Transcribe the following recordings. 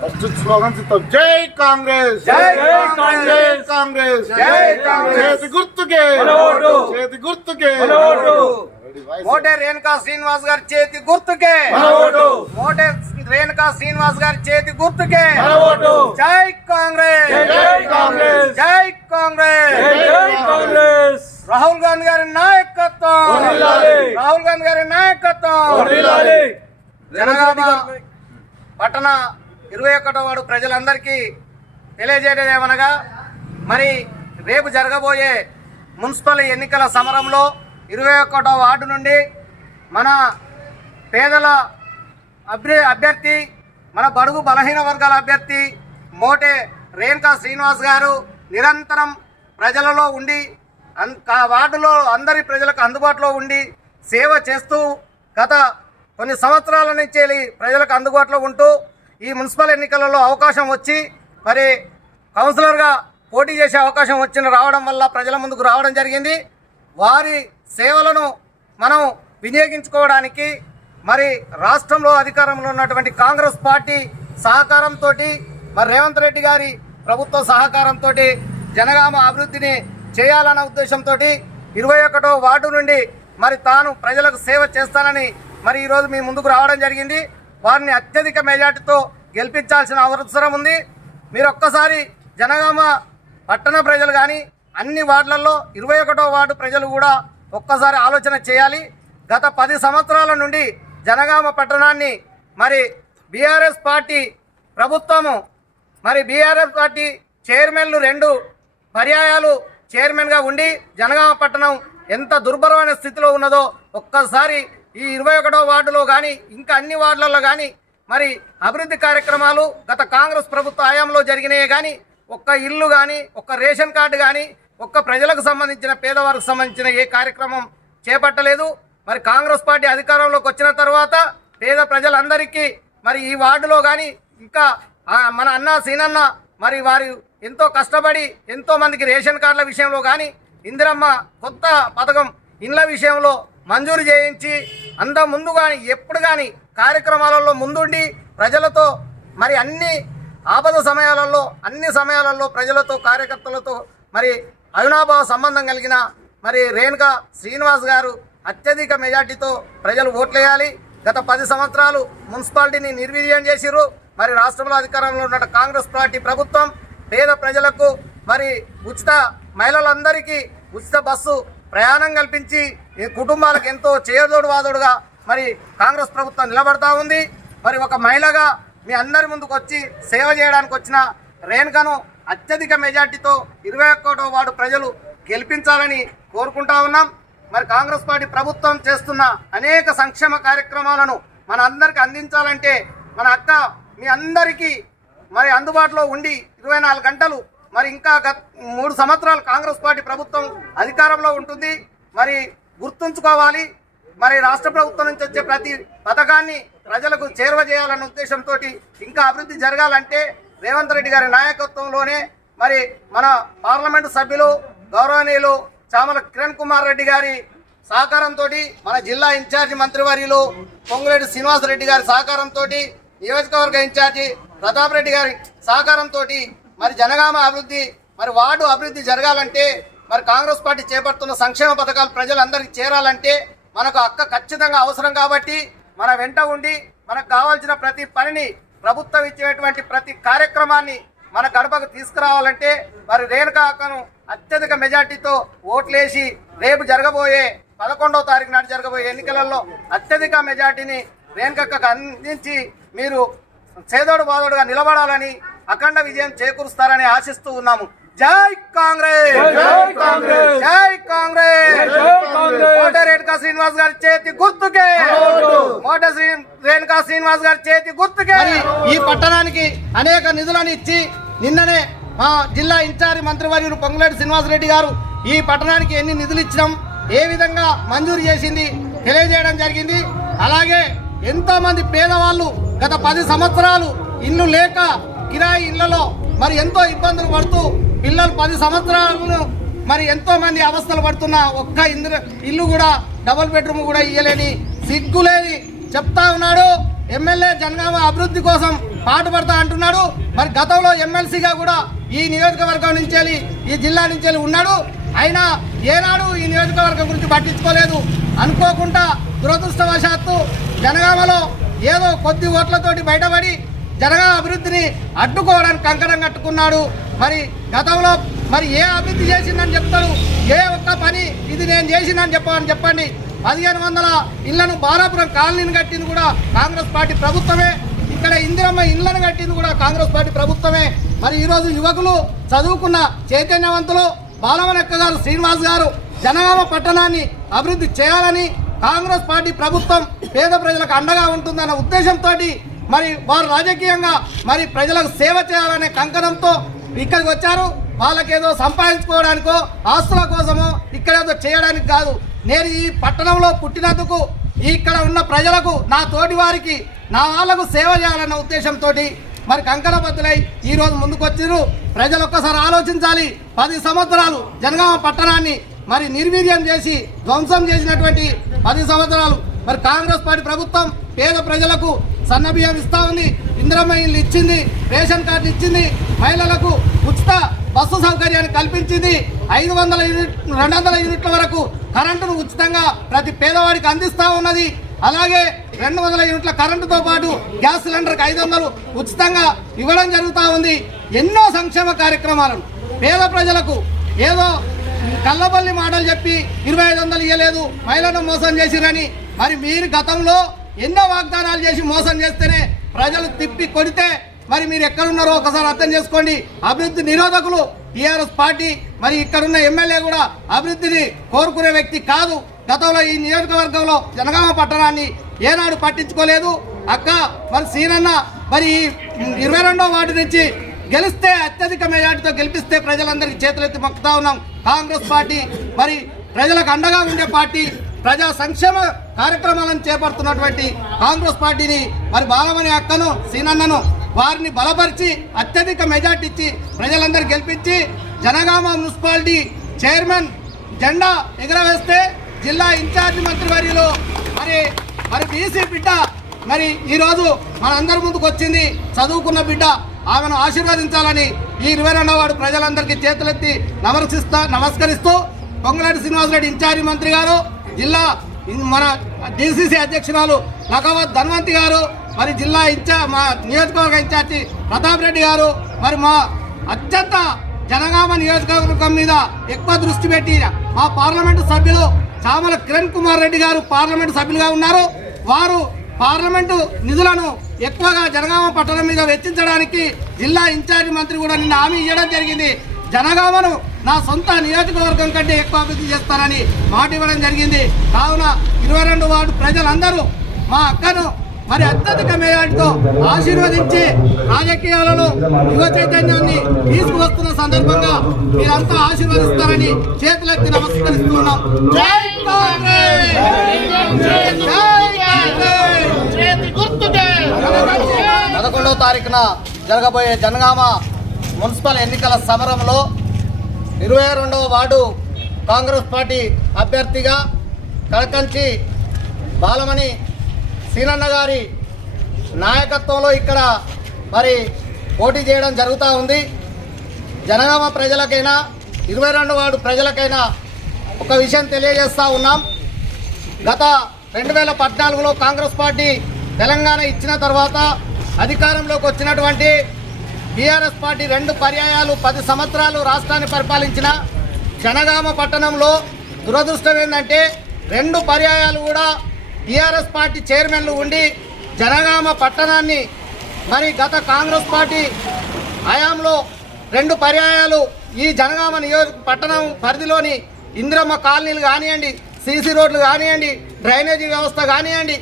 First slogans ఇస్తాం జై కాంగ్రెస్! జై కాంగ్రెస్! జై కాంగ్రెస్! జై కాంగ్రెస్! చేతి గుర్తుకే! చేతి గుర్తుకే. మోటే రేణుకా శ్రీనివాస్ గారి చేతి గుర్తుకే! మోటే రేణుకా శ్రీనివాస్ గారి చేతి గుర్తుకే! జై కాంగ్రెస్! జై కాంగ్రెస్! జై కాంగ్రెస్! జై జై కాంగ్రెస్! రాహుల్ గాంధీ గారి నాయకత్వం. రాహుల్ గాంధీ గారి నాయకత్వం. జనగామ పట్టణ ఇరవై ఒకటో వాడు ప్రజలందరికీ తెలియజేయడం ఏమనగా మరి రేపు జరగబోయే మున్సిపల్ ఎన్నికల సమరంలో ఇరవై ఒకటో వార్డు నుండి మన పేదల అభ్య అభ్యర్థి మన బడుగు బలహీన వర్గాల అభ్యర్థి మోటే రేణుకా శ్రీనివాస్ గారు నిరంతరం ప్రజలలో ఉండి ఆ వార్డులో అందరి ప్రజలకు అందుబాటులో ఉండి సేవ చేస్తూ గత కొన్ని సంవత్సరాల నుంచి వెళ్ళి ప్రజలకు అందుబాటులో ఉంటూ ఈ మున్సిపల్ ఎన్నికలలో అవకాశం వచ్చి మరి కౌన్సిలర్గా పోటీ చేసే అవకాశం వచ్చిన రావడం వల్ల ప్రజల ముందుకు రావడం జరిగింది. వారి సేవలను మనం వినియోగించుకోవడానికి మరి రాష్ట్రంలో అధికారంలో ఉన్నటువంటి కాంగ్రెస్ పార్టీ సహకారంతో మరి రేవంత్ రెడ్డి గారి ప్రభుత్వ సహకారంతో జనగామ అభివృద్ధిని చేయాలన్న ఉద్దేశంతో ఇరవై ఒకటో వార్డు నుండి మరి తాను ప్రజలకు సేవ చేస్తానని మరి ఈరోజు మీ ముందుకు రావడం జరిగింది. వారిని అత్యధిక మెజార్టీతో గెలిపించాల్సిన అవసరం ఉంది. మీరు ఒక్కసారి జనగామ పట్టణ ప్రజలు కానీ అన్ని వార్డులలో ఇరవై ఒకటో వార్డు ప్రజలు కూడా ఒక్కసారి ఆలోచన చేయాలి. గత పది సంవత్సరాల నుండి జనగామ పట్టణాన్ని మరి బీఆర్ఎస్ పార్టీ ప్రభుత్వము మరి బీఆర్ఎస్ పార్టీ చైర్మన్లు రెండు పర్యాయాలు చైర్మన్గా ఉండి జనగామ పట్టణం ఎంత దుర్భరమైన స్థితిలో ఉన్నదో ఒక్కసారి ఈ ఇరవై ఒకటో వార్డులో కానీ ఇంకా అన్ని వార్డులలో కానీ మరి అభివృద్ధి కార్యక్రమాలు గత కాంగ్రెస్ ప్రభుత్వ హయాంలో జరిగినాయి కానీ ఒక్క ఇల్లు కానీ ఒక్క రేషన్ కార్డు కానీ ఒక్క ప్రజలకు సంబంధించిన పేదవారికి సంబంధించిన ఏ కార్యక్రమం చేపట్టలేదు. మరి కాంగ్రెస్ పార్టీ అధికారంలోకి వచ్చిన తర్వాత పేద ప్రజలందరికీ మరి ఈ వార్డులో కానీ ఇంకా మన అన్న సీనన్న మరి వారు ఎంతో కష్టపడి ఎంతో మందికి రేషన్ కార్డుల విషయంలో కానీ ఇందిరమ్మ కొత్త పథకం ఇండ్ల విషయంలో మంజూరు చేయించి అంత ముందు కానీ ఎప్పుడు కానీ కార్యక్రమాలలో ముందుండి ప్రజలతో మరి అన్ని ఆపద సమయాలలో అన్ని సమయాలలో ప్రజలతో కార్యకర్తలతో మరి అవినాభావ సంబంధం కలిగిన మరి రేణుకా శ్రీనివాస్ గారు అత్యధిక మెజార్టీతో ప్రజలు ఓట్లేయాలి. గత పది సంవత్సరాలు మున్సిపాలిటీని నిర్వీర్యం చేసిరు మరి రాష్ట్రంలో అధికారంలో ఉన్న కాంగ్రెస్ పార్టీ ప్రభుత్వం పేద ప్రజలకు మరి ఉచిత మహిళలందరికీ ఉచిత బస్సు ప్రయాణం కల్పించి ఈ కుటుంబాలకు ఎంతో చేయదోడు వాదోడుగా మరి కాంగ్రెస్ ప్రభుత్వం నిలబడతా ఉంది. మరి ఒక మహిళగా మీ అందరి ముందుకు వచ్చి సేవ చేయడానికి వచ్చిన రేణుకను అత్యధిక మెజార్టీతో ఇరవై ఒక్కటో వార్డు ప్రజలు గెలిపించాలని కోరుకుంటా ఉన్నాం. మరి కాంగ్రెస్ పార్టీ ప్రభుత్వం చేస్తున్న అనేక సంక్షేమ కార్యక్రమాలను మన అందరికి అందించాలంటే మన అక్క మీ అందరికీ మరి అందుబాటులో ఉండి ఇరవై నాలుగు గంటలు మరి ఇంకా గత మూడు సంవత్సరాలు కాంగ్రెస్ పార్టీ ప్రభుత్వం అధికారంలో ఉంటుంది. మరి గుర్తుంచుకోవాలి. మరి రాష్ట్ర ప్రభుత్వం నుంచి వచ్చే ప్రతి పథకాన్ని ప్రజలకు చేరువ చేయాలన్న ఉద్దేశంతో ఇంకా అభివృద్ధి జరగాలంటే రేవంత్ రెడ్డి గారి నాయకత్వంలోనే మరి మన పార్లమెంటు సభ్యులు గౌరవనీయులు చామల కిరణ్ కుమార్ రెడ్డి గారి సహకారంతో మన జిల్లా ఇన్ఛార్జి మంత్రివర్యులు పొంగులేటి శ్రీనివాసరెడ్డి గారి సహకారంతో నియోజకవర్గ ఇన్ఛార్జి ప్రతాప్ రెడ్డి గారి సహకారంతో మరి జనగామ అభివృద్ధి మరి వార్డు అభివృద్ధి జరగాలంటే మరి కాంగ్రెస్ పార్టీ చేపడుతున్న సంక్షేమ పథకాలు ప్రజలందరికీ చేరాలంటే మనకు అక్క ఖచ్చితంగా అవసరం కాబట్టి మన వెంట ఉండి మనకు కావాల్సిన ప్రతి పనిని ప్రభుత్వం ఇచ్చేటువంటి ప్రతి కార్యక్రమాన్ని మన గడపకు తీసుకురావాలంటే మరి రేణుకా అక్కను అత్యధిక మెజార్టీతో ఓట్లేసి రేపు జరగబోయే పదకొండవ తారీఖు నాడు జరగబోయే ఎన్నికలలో అత్యధిక మెజార్టీని రేణుకక్కకు అందించి మీరు చేదోడు బాదోడుగా నిలబడాలని అఖండ విజయం చేకూరుస్తారని ఆశిస్తూ ఉన్నాము. జై కాంగ్రెస్ జై కాంగ్రెస్! జై కాంగ్రెస్ జై కాంగ్రెస్! కోట రేణుకా శ్రీనివాస్ గారి చేతి గుర్తుకే ఓటు! కోట శ్రీ రేణుకా శ్రీనివాస్ గారి చేతి గుర్తుకే ఈ పట్టణానికి అనేక నిధులను ఇచ్చి నిన్ననే మా జిల్లా ఇన్ఛార్జి మంత్రివర్యులు పొంగులేటి శ్రీనివాసరెడ్డి గారు ఈ పట్టణానికి ఎన్ని నిధులు ఇచ్చినాం ఏ విధంగా మంజూరు చేసింది తెలియజేయడం జరిగింది అలాగే ఎంతో మంది పేదవాళ్ళు గత పది సంవత్సరాలు ఇల్లు లేక కిరాయి ఇళ్ళలో మరి ఎంతో ఇబ్బందులు పడుతూ పిల్లలు పది సంవత్సరాలు మరి ఎంతో మంది అవస్థలు పడుతున్న ఒక్క ఇంద్ర ఇల్లు కూడా డబుల్ బెడ్రూమ్ కూడా ఇయ్యలేని సిగ్గులేని చెప్తా ఉన్నాడు. ఎమ్మెల్యే జనగామ అభివృద్ధి కోసం పాటుపడతా అంటున్నాడు. మరి గతంలో ఎమ్మెల్సీగా కూడా ఈ నియోజకవర్గం నుంచి వెళ్ళి ఈ జిల్లా నుంచి వెళ్ళి ఉన్నాడు. అయినా ఏనాడు ఈ నియోజకవర్గం గురించి పట్టించుకోలేదు. అనుకోకుండా దురదృష్టవశాత్తు జనగామలో ఏదో కొద్ది ఓట్లతోటి బయటపడి జనగా అభివృద్ధిని అడ్డుకోవడానికి కంకణం కట్టుకున్నాడు. మరి గతంలో మరి ఏ అభివృద్ధి చేసిందని చెప్తాడు? ఏ ఒక్క పని ఇది నేను చేసిందని చెప్పని చెప్పండి. పదిహేను వందల ఇళ్ళను బాలాపురం కాలనీని కట్టింది కూడా కాంగ్రెస్ పార్టీ ప్రభుత్వమే. ఇక్కడ ఇందిరమ్మ ఇళ్ళను కట్టింది కూడా కాంగ్రెస్ పార్టీ ప్రభుత్వమే. మరి ఈరోజు యువకులు చదువుకున్న చైతన్యవంతులు బాలవనక్క గారు శ్రీనివాస్ గారు జనగామ పట్టణాన్ని అభివృద్ధి చేయాలని కాంగ్రెస్ పార్టీ ప్రభుత్వం పేద ప్రజలకు అండగా ఉంటుందన్న ఉద్దేశంతో మరి వారు రాజకీయంగా మరి ప్రజలకు సేవ చేయాలనే కంకణంతో ఇక్కడికి వచ్చారు. వాళ్ళకేదో సంపాదించుకోవడానికో ఆస్తుల కోసమో ఇక్కడేదో చేయడానికి కాదు. నేను ఈ పట్టణంలో పుట్టినందుకు ఇక్కడ ఉన్న ప్రజలకు నా తోటి వారికి నా వాళ్ళకు సేవ చేయాలన్న ఉద్దేశంతో మరి కంకణ ఈరోజు ఈ ముందుకు ప్రజలు ఒక్కసారి ఆలోచించాలి. పది సంవత్సరాలు జనగామ పట్టణాన్ని మరి నిర్వీర్యం చేసి ధ్వంసం చేసినటువంటి పది సంవత్సరాలు. మరి కాంగ్రెస్ పార్టీ ప్రభుత్వం పేద ప్రజలకు సన్నబియ్యం ఇస్తా ఉంది. ఇందిరమ్మ ఇల్లు ఇచ్చింది. రేషన్ కార్డు ఇచ్చింది. మహిళలకు ఉచిత బస్సు సౌకర్యాన్ని కల్పించింది. ఐదు వందల యూనిట్ రెండు వందల యూనిట్ల వరకు కరెంటును ఉచితంగా ప్రతి పేదవాడికి అందిస్తూ ఉన్నది. అలాగే రెండు వందల యూనిట్ల కరెంటుతో పాటు గ్యాస్ సిలిండర్కి ఐదు వందలు ఉచితంగా ఇవ్వడం జరుగుతూ ఉంది. ఎన్నో సంక్షేమ కార్యక్రమాలను. పేద ప్రజలకు ఏదో కళ్ళబల్లి మాటలు చెప్పి ఇరవై ఐదు వందలు ఇవ్వలేదు మహిళను మోసం చేసిరని మరి మీరు గతంలో ఎన్నో వాగ్దానాలు చేసి మోసం చేస్తేనే ప్రజలు తిప్పి కొడితే మరి మీరు ఎక్కడున్నారో ఒకసారి అర్థం చేసుకోండి. అభివృద్ధి నిరోధకులు టీఆర్ఎస్ పార్టీ మరి ఇక్కడున్న ఎమ్మెల్యే కూడా అభివృద్ధిని కోరుకునే వ్యక్తి కాదు. గతంలో ఈ నియోజకవర్గంలో జనగామ పట్టణాన్ని ఏనాడు పట్టించుకోలేదు. అక్క మరి సీనన్న మరి ఇరవై రెండో వార్డు నుంచి గెలిస్తే అత్యధిక మెజార్టీతో గెలిపిస్తే ప్రజలందరికీ చేతులెత్తి మొక్కుతా ఉన్నాం. కాంగ్రెస్ పార్టీ మరి ప్రజలకు అండగా ఉండే పార్టీ ప్రజా సంక్షేమ కార్యక్రమాలను చేపడుతున్నటువంటి కాంగ్రెస్ పార్టీని మరి బాలమణి అక్కను సీనన్నను వారిని బలపరిచి అత్యధిక మెజార్టీ ఇచ్చి ప్రజలందరూ గెలిపించి జనగామ మున్సిపాలిటీ చైర్మన్ జెండా ఎగరవేస్తే జిల్లా ఇన్ఛార్జి మంత్రివర్యులు మరి మరి బీసీ బిడ్డ మరి ఈరోజు మనందరి ముందుకు వచ్చింది. చదువుకున్న బిడ్డ ఆమెను ఆశీర్వదించాలని ఈ ఇరవై రెండవ వాడు ప్రజలందరికీ చేతులెత్తి నమస్కరిస్తా నమస్కరిస్తూ పొంగులేటి శ్రీనివాసరెడ్డి ఇన్ఛార్జి మంత్రి గారు జిల్లా మన డిసిసి అధ్యక్షురాలు లఖవత్ ధన్వంతి గారు మరి జిల్లా ఇన్ఛార్జ్ మా నియోజకవర్గ ఇన్ఛార్జి ప్రతాప్ రెడ్డి గారు మరి మా అత్యంత జనగామ నియోజకవర్గం మీద ఎక్కువ దృష్టి పెట్టి మా పార్లమెంటు సభ్యులు చామల కిరణ్ కుమార్ రెడ్డి గారు పార్లమెంటు సభ్యులుగా ఉన్నారు. వారు పార్లమెంటు నిధులను ఎక్కువగా జనగామ పట్టణం మీద వెచ్చించడానికి జిల్లా ఇన్ఛార్జి మంత్రి కూడా నిన్న హామీ ఇవ్వడం జరిగింది. జనగామను నా సొంత నియోజకవర్గం కంటే ఎక్కువ అభివృద్ధి చేస్తారని మాట ఇవ్వడం జరిగింది. కావున ఇరవై రెండు వార్డు ప్రజలందరూ మా అక్కను మరి అత్యధిక మేయాటితో ఆశీర్వదించి రాజకీయాలలో యువ చైతన్యాన్ని తీసుకువస్తున్న సందర్భంగా మీరంతా ఆశీర్వదిస్తారని చేతులెత్తి నమస్కరిస్తున్నాం జై కాంగ్రెస్! పదకొండవ తారీఖున జరగబోయే జనగామ మున్సిపల్ ఎన్నికల సమరంలో ఇరవై రెండవ వార్డు కాంగ్రెస్ పార్టీ అభ్యర్థిగా కడకంచి బాలమణి సీనన్న గారి నాయకత్వంలో ఇక్కడ మరి పోటీ చేయడం జరుగుతూ ఉంది. జనగామ ప్రజలకైనా ఇరవై రెండు వార్డు ప్రజలకైనా ఒక విషయం తెలియజేస్తూ ఉన్నాం. గత రెండు వేల పద్నాలుగులో కాంగ్రెస్ పార్టీ తెలంగాణ ఇచ్చిన తర్వాత అధికారంలోకి వచ్చినటువంటి టీఆర్ఎస్ పార్టీ రెండు పర్యాయాలు పది సంవత్సరాలు రాష్ట్రాన్ని పరిపాలించిన క్షణగామ పట్టణంలో దురదృష్టం ఏంటంటే రెండు పర్యాయాలు కూడా టీఆర్ఎస్ పార్టీ చైర్మన్లు ఉండి జనగామ పట్టణాన్ని మరి గత కాంగ్రెస్ పార్టీ హయాంలో రెండు పర్యాయాలు ఈ జనగామ నియోజక పట్టణం పరిధిలోని ఇందిరమ్మ కాలనీలు కానివ్వండి సీసీ రోడ్లు కానివ్వండి డ్రైనేజీ వ్యవస్థ కానివ్వండి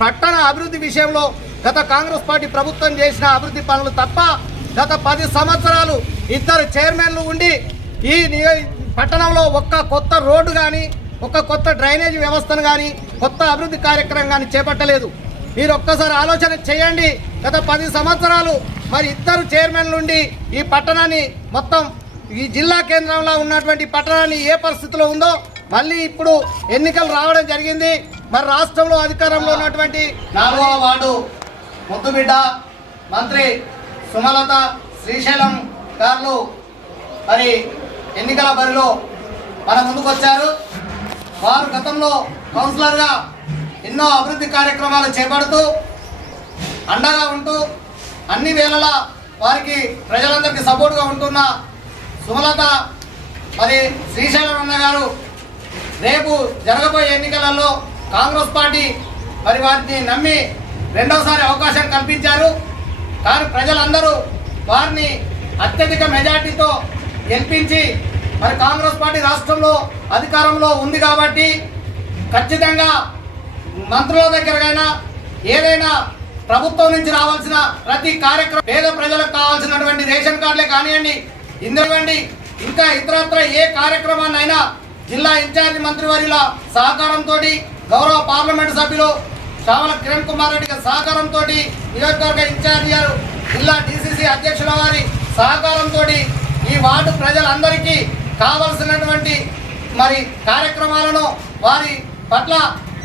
పట్టణ అభివృద్ధి విషయంలో గత కాంగ్రెస్ పార్టీ ప్రభుత్వం చేసిన అభివృద్ధి పనులు తప్ప గత పది సంవత్సరాలు ఇద్దరు చైర్మన్లు ఉండి ఈ పట్టణంలో ఒక్క కొత్త రోడ్డు కానీ ఒక కొత్త డ్రైనేజీ వ్యవస్థను కానీ కొత్త అభివృద్ధి కార్యక్రమం కానీ చేపట్టలేదు. మీరు ఒక్కసారి ఆలోచన చేయండి. గత పది సంవత్సరాలు మరి ఇద్దరు చైర్మన్లు ఉండి ఈ పట్టణాన్ని మొత్తం ఈ జిల్లా కేంద్రంలో ఉన్నటువంటి పట్టణాన్ని ఏ పరిస్థితిలో ఉందో మళ్ళీ ఇప్పుడు ఎన్నికలు రావడం జరిగింది. మరి రాష్ట్రంలో అధికారంలో ఉన్నటువంటి నాలుగవ వార్డు ముద్దుబిడ్డ మంత్రి సుమలత శ్రీశైలం గారు మరి ఎన్నికల బరిలో మన ముందుకు వచ్చారు వారు గతంలో కౌన్సిలర్గా ఎన్నో అభివృద్ధి కార్యక్రమాలు చేపడుతూ అండగా ఉంటూ అన్ని వేళలా వారికి ప్రజలందరికీ సపోర్ట్గా ఉంటున్న సుమలత మరి శ్రీశైలం అన్న గారు రేపు జరగబోయే ఎన్నికలలో కాంగ్రెస్ పార్టీ మరి వారిని నమ్మి రెండోసారి అవకాశం కల్పించారు. కానీ ప్రజలందరూ వారిని అత్యధిక మెజార్టీతో గెలిపించి మరి కాంగ్రెస్ పార్టీ రాష్ట్రంలో అధికారంలో ఉంది కాబట్టి ఖచ్చితంగా మంత్రుల దగ్గరకైనా ఏదైనా ప్రభుత్వం నుంచి రావాల్సిన ప్రతి కార్యక్రమం పేద ప్రజలకు కావాల్సినటువంటి రేషన్ కార్డులే కానివ్వండి ఇందివ్వండి ఇంకా ఇతరత్ర ఏ కార్యక్రమాన్నైనా జిల్లా ఇన్ఛార్జి మంత్రివర్యుల సహకారంతో గౌరవ పార్లమెంటు సభ్యులు చావల కిరణ్ కుమార్ రెడ్డి గారి సహకారంతో నియోజకవర్గ ఇన్ఛార్జి గారు జిల్లా డిసిసి అధ్యక్షుల వారి సహకారంతో ఈ వార్డు ప్రజలందరికీ కావలసినటువంటి మరి కార్యక్రమాలను వారి పట్ల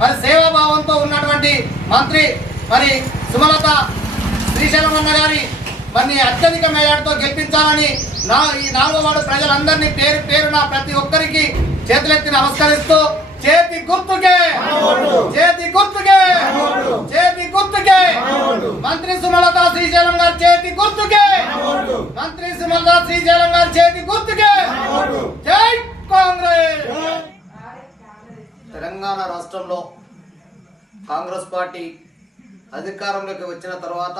మరి సేవాభావంతో ఉన్నటువంటి మంత్రి మరి సుమలత శ్రీశైలమన్న గారి మరి అత్యధిక మేయాడుతో గెలిపించాలని నా ఈ నాలుగో వార్డు ప్రజలందరినీ పేరు పేరున ప్రతి ఒక్కరికి చేతులెత్తి నమస్కరిస్తూ చేతి గుర్తుకే. చేతి గుర్తుకే. చేతి గుర్తుకే. మంత్రి సుమలత శ్రీశైలం గారి చేతి గుర్తుకే. మంత్రి సుమలత శ్రీశైలం గారి చేతి గుర్తుకే. జై కాంగ్రెస్. తెలంగాణ రాష్ట్రంలో కాంగ్రెస్ పార్టీ అధికారంలోకి వచ్చిన తర్వాత